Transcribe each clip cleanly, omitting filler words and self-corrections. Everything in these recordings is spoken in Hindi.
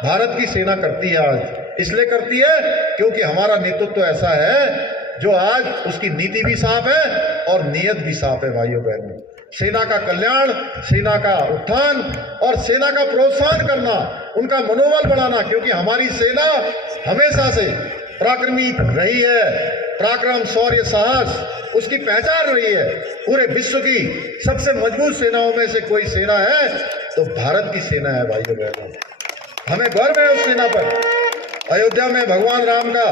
भारत की सेना करती है। आज इसलिए करती है क्योंकि हमारा नेतृत्व तो ऐसा है जो आज उसकी नीति भी साफ है और नीयत भी साफ है। भाइयों बहनों, सेना का कल्याण, सेना का उत्थान और सेना का प्रोत्साहन करना, उनका मनोबल बढ़ाना, क्योंकि हमारी सेना हमेशा से पराक्रमी रही है। पराक्रम, शौर्य, साहस उसकी पहचान रही है। पूरे विश्व की सबसे मजबूत सेनाओं में से कोई सेना है तो भारत की सेना है। भाइयों बहनों, हमें गर्व है उस सेना पर। अयोध्या में भगवान राम का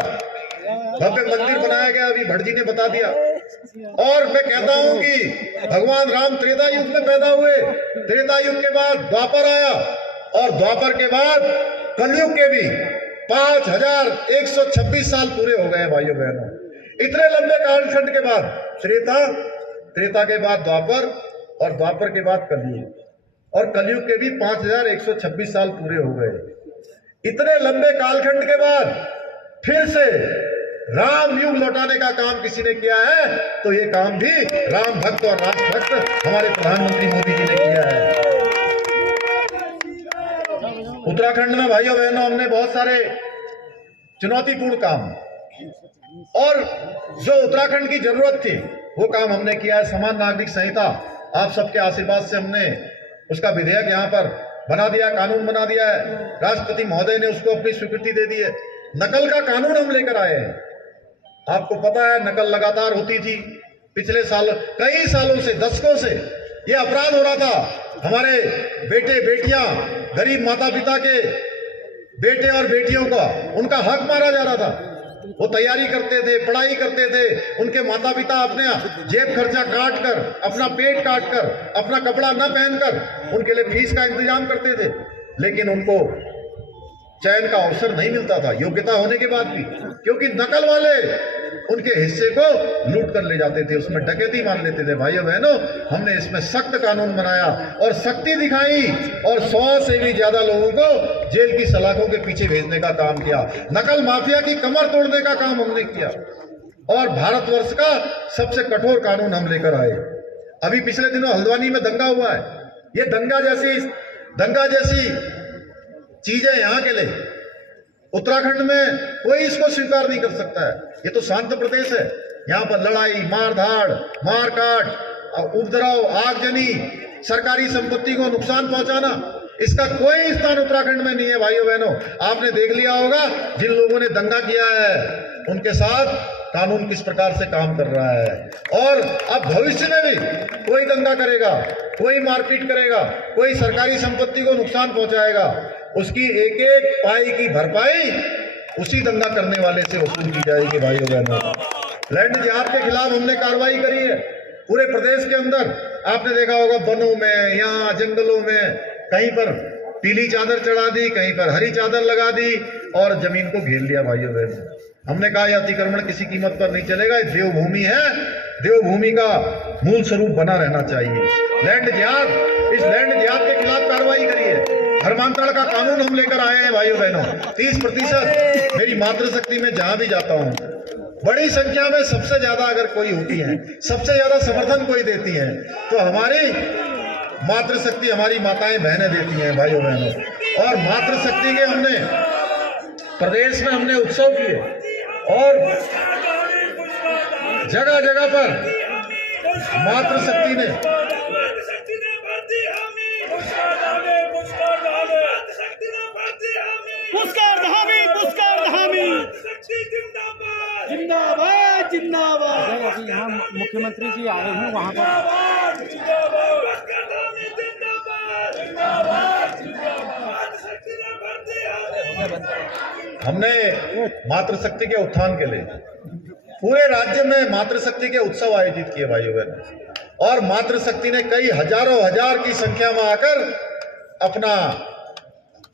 भव्य मंदिर बनाया गया, अभी भट्ट जी ने बता दिया। और मैं कहता हूं कि भगवान राम त्रेता युग में पैदा हुए, त्रेता युग के बाद द्वापर आया और द्वापर के बाद कलयुग के भी 5126 साल पूरे हो गए। भाइयों बहनों, इतने लंबे कालखंड के बाद त्रेता के बाद द्वापर और द्वापर के बाद कलयुग और कलयुग के भी 5126 साल पूरे हो गए। इतने लंबे कालखंड के बाद फिर से राम युग लौटाने का काम किसी ने किया है तो ये काम भी राम भक्त और राष्ट्र भक्त हमारे प्रधानमंत्री मोदी जी ने किया है। उत्तराखंड में भाइयों बहनों हमने बहुत सारे चुनौतीपूर्ण काम और जो उत्तराखंड की जरूरत थी वो काम हमने किया है। समान नागरिक संहिता, आप सबके आशीर्वाद से हमने उसका विधेयक यहाँ पर बना दिया, कानून बना दिया है। राष्ट्रपति महोदय ने उसको अपनी स्वीकृति दे दी है। नकल का कानून हम लेकर आए हैं। आपको पता है नकल लगातार होती थी पिछले साल, कई सालों से, दशकों से ये अपराध हो रहा था। हमारे बेटे बेटियां, गरीब माता पिता के बेटे और बेटियों का उनका हक मारा जा रहा था। वो तैयारी करते थे, पढ़ाई करते थे, उनके माता पिता अपने जेब खर्चा काट कर, अपना पेट काट कर, अपना कपड़ा न पहनकर उनके लिए फीस का इंतजाम करते थे, लेकिन उनको चयन का अवसर नहीं मिलता था योग्यता होने के बाद भी, क्योंकि नकल वाले उनके हिस्से को लूट कर ले जाते थे, उसमें डकैती मान लेते थे। भाइयों बहनों, हमने इसमें सख्त कानून बनाया और सख्ती दिखाई और 100 से भी ज्यादा लोगों को जेल की सलाखों के पीछे भेजने का काम किया। नकल माफिया की कमर तोड़ने का काम हमने किया और भारतवर्ष का सबसे कठोर कानून हम लेकर आए। अभी पिछले दिनों हल्द्वानी में दंगा हुआ है। ये दंगा जैसी चीजें यहाँ के लिए उत्तराखंड में कोई इसको स्वीकार नहीं कर सकता है। ये तो शांत प्रदेश है। यहाँ पर लड़ाई, मारधाड़, मारकाट, उपद्रव, आगजनी, सरकारी संपत्ति को नुकसान पहुंचाना, इसका कोई स्थान उत्तराखंड में नहीं है। भाइयों बहनों, आपने देख लिया होगा जिन लोगों ने दंगा किया है उनके साथ कानून किस प्रकार से काम कर रहा है। और अब भविष्य में भी कोई दंगा करेगा, कोई मारपीट करेगा, कोई सरकारी संपत्ति को नुकसान पहुंचाएगा, उसकी एक एक पाई की भरपाई उसी दंगा करने वाले से वसूल की जाएगी। भाइयों बहनों, लैंड जिहाद के खिलाफ हमने कार्रवाई करी है पूरे प्रदेश के अंदर। आपने देखा होगा वनों में, यहाँ जंगलों में कहीं पर पीली चादर चढ़ा दी, कहीं पर हरी चादर लगा दी और जमीन को घेर लिया। भाइयों बहनों, हमने कहा यह अतिक्रमण किसी कीमत पर नहीं चलेगा। ये देवभूमि है, देवभूमि का मूल स्वरूप बना रहना चाहिए। लैंड जिहाद, इस लैंड जिहाद के खिलाफ कार्रवाई करी है। धर्मांतरण का कानून हम लेकर आए हैं। भाइयों बहनों, 30% मेरी मातृशक्ति में जहां भी जाता हूं, बड़ी संख्या में सबसे ज्यादा अगर कोई होती है, सबसे ज्यादा समर्थन कोई देती है तो हमारी मातृशक्ति, हमारी माताएं बहनें देती हैं। भाइयों बहनों, और मातृशक्ति के हमने प्रदेश में हमने उत्सव किए और जगह जगह पर मातृशक्ति ने जिंदाबाद जिंदाबाद। यहाँ मुख्यमंत्री जी आए हैं, वहाँ पर हमने मातृशक्ति के उत्थान के लिए पूरे राज्य में मातृशक्ति के उत्सव आयोजित किए। भाइयों बहनों, और मातृशक्ति ने कई हजारों हजार की संख्या में आकर अपना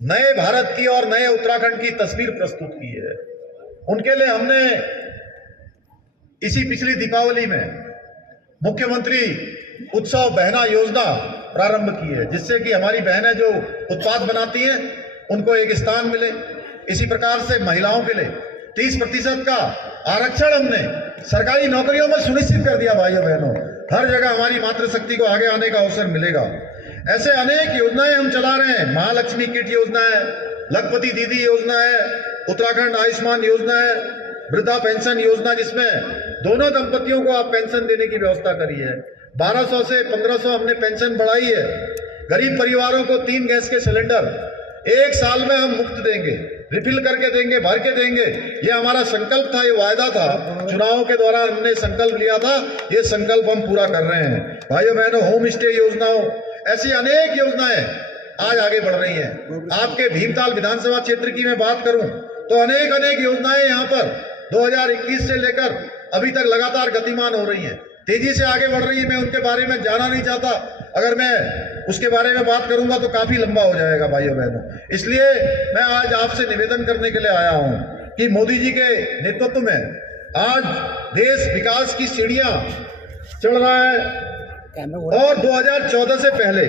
नए भारत की और नए उत्तराखंड की तस्वीर प्रस्तुत की है। उनके लिए हमने इसी पिछली दीपावली में मुख्यमंत्री उत्सव बहना योजना प्रारंभ की है, जिससे कि हमारी बहनें जो उत्पाद बनाती हैं उनको एक स्थान मिले। इसी प्रकार से महिलाओं के लिए 30% का आरक्षण हमने सरकारी नौकरियों में सुनिश्चित कर दिया। भाइयों बहनों, हर जगह हमारी मातृशक्ति को आगे आने का अवसर मिलेगा। ऐसे अनेक योजनाएं हम चला रहे हैं। महालक्ष्मी किट योजना है, लखपति दीदी योजना है, उत्तराखंड आयुष्मान योजना है, वृद्धा पेंशन योजना जिसमें दोनों दंपतियों को आप पेंशन देने की व्यवस्था करी है। 1200 से 1500 हमने पेंशन बढ़ाई है। गरीब परिवारों को 3 गैस के सिलेंडर 1 साल में हम मुफ्त देंगे, रिफिल करके देंगे, भर के देंगे। ये हमारा संकल्प था, ये वायदा था, चुनावों के दौरान हमने संकल्प लिया था, ये संकल्प हम पूरा कर रहे हैं। भाइयों बहनों, होम स्टे योजनाओं, ऐसी अनेक योजनाएं आज आगे बढ़ रही हैं। आपके भीमताल विधानसभा क्षेत्र की मैं बात करूं तो अनेक योजनाएं यहाँ पर 2021 से लेकर अभी तक लगातार गतिमान हो रही हैं, तेजी से आगे बढ़ रही है। मैं उनके बारे में जाना नहीं चाहता, अगर मैं उसके बारे में बात करूंगा तो काफी लंबा हो जाएगा भाइयों बहनों। इसलिए मैं आज आपसे निवेदन करने के लिए आया हूं कि मोदी जी के नेतृत्व में आज देश विकास की सीढ़ियां चढ़ रहा है और 2014 से पहले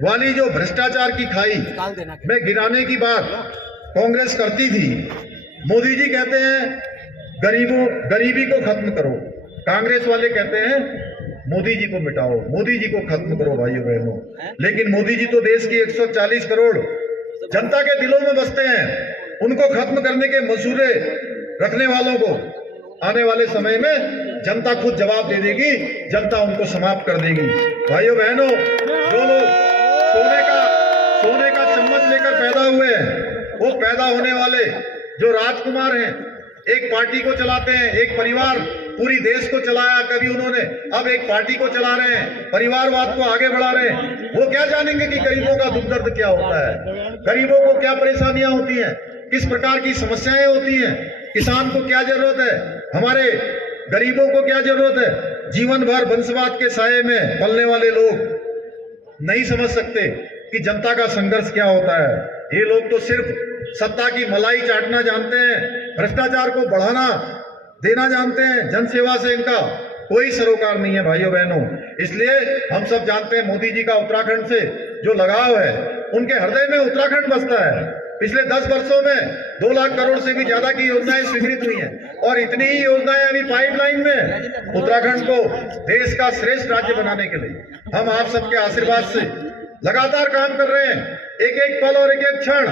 वाली जो भ्रष्टाचार की खाई में गिराने की बात कांग्रेस करती थी, मोदी जी कहते हैं गरीबी को खत्म करो, कांग्रेस वाले कहते हैं मोदी जी को मिटाओ, मोदी जी को खत्म करो भाइयों बहनों। लेकिन मोदी जी तो देश की 140 करोड़ जनता के दिलों में बसते हैं, उनको खत्म करने के मंसूबे रखने वालों को आने वाले समय में जनता खुद जवाब दे देगी, जनता उनको समाप्त कर देगी। भाइयों बहनों, जो लोग सोने का चम्मच लेकर पैदा हुए हैं, वो पैदा होने वाले जो राजकुमार हैं, एक पार्टी को चलाते हैं, एक परिवार पूरी देश को चलाया कभी उन्होंने, अब एक पार्टी को चला रहे हैं, परिवारवाद को आगे बढ़ा रहे हैं। वो क्या जानेंगे कि गरीबों का दुख दर्द क्या होता है, गरीबों को क्या परेशानियां होती हैं, किस प्रकार की समस्याएं होती हैं, किसान को क्या जरूरत है, हमारे गरीबों को क्या जरूरत है। जीवन भर वंशवाद के साये में पलने वाले लोग नहीं समझ सकते कि जनता का संघर्ष क्या होता है। ये लोग तो सिर्फ सत्ता की मलाई चाटना जानते हैं, भ्रष्टाचार को बढ़ाना देना जानते हैं, जनसेवा से इनका कोई सरोकार नहीं है भाइयों बहनों। इसलिए हम सब जानते हैं मोदी जी का उत्तराखंड से जो लगाव है, उनके हृदय में उत्तराखंड बसता है। पिछले 10 वर्षों में 2 लाख करोड़ से भी ज्यादा की योजनाएं स्वीकृत हुई हैं और इतनी ही योजनाएं अभी पाइपलाइन में। उत्तराखंड को देश का श्रेष्ठ राज्य बनाने के लिए हम आप सबके आशीर्वाद से लगातार काम कर रहे हैं, एक पल और एक क्षण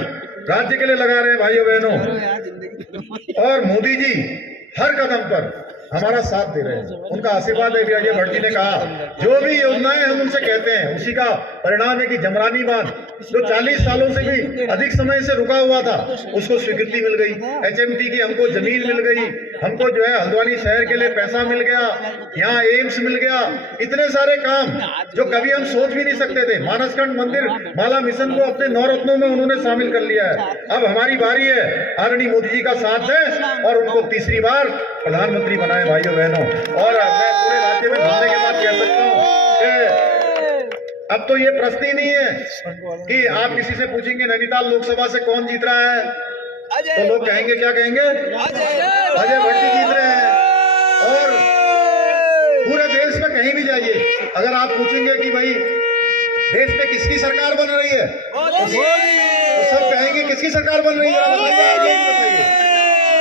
राज्य के लिए लगा रहे हैं भाइयों बहनों। और मोदी जी हर कदम पर हमारा साथ दे रहे हैं, उनका आशीर्वाद है। अजय भट्ट जी ने कहा जो भी योजनाएं हम उनसे कहते हैं उसी का परिणाम है कि जमरानी बांध जो 40 सालों से भी अधिक समय से रुका हुआ था, उसको स्वीकृति मिल गई। HMT की हमको जमीन मिल गई, हमको जो है हल्द्वानी शहर के लिए पैसा मिल गया, यहाँ एम्स मिल गया। इतने सारे काम जो कभी हम सोच भी नहीं सकते थे। मानसखंड मंदिर माला मिशन को अपने 9 रत्नों में उन्होंने शामिल कर लिया है। अब हमारी बारी है आदरणीय मोदी जी का साथ है और उनको तीसरी बार प्रधानमंत्री बनाए भाइयों बहनों। और मैं पूरे राज्य में घूमने के बाद कह सकता हूँ कि अब तो ये प्रश्न ही नहीं है कि आप किसी से पूछेंगे नैनीताल लोकसभा से कौन जीत रहा है, तो लोग कहेंगे, क्या कहेंगे, अजय भट्ट जी जीत रहे हैं। और पूरे देश में कहीं भी जाइए, अगर आप पूछेंगे कि भाई देश में किसकी सरकार बन रही है, तो सब कहेंगे किसकी सरकार बन रही है,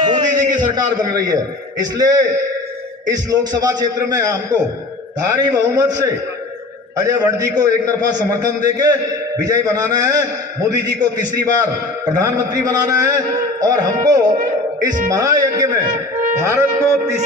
मोदी जी की सरकार बन रही है। इसलिए इस लोकसभा क्षेत्र में हमको भारी बहुमत से अजय भट्ट जी को एक तरफा समर्थन देके विजयी बनाना है, मोदी जी को तीसरी बार प्रधानमंत्री बनाना है और हमको इस महायज्ञ में भारत को तीसरी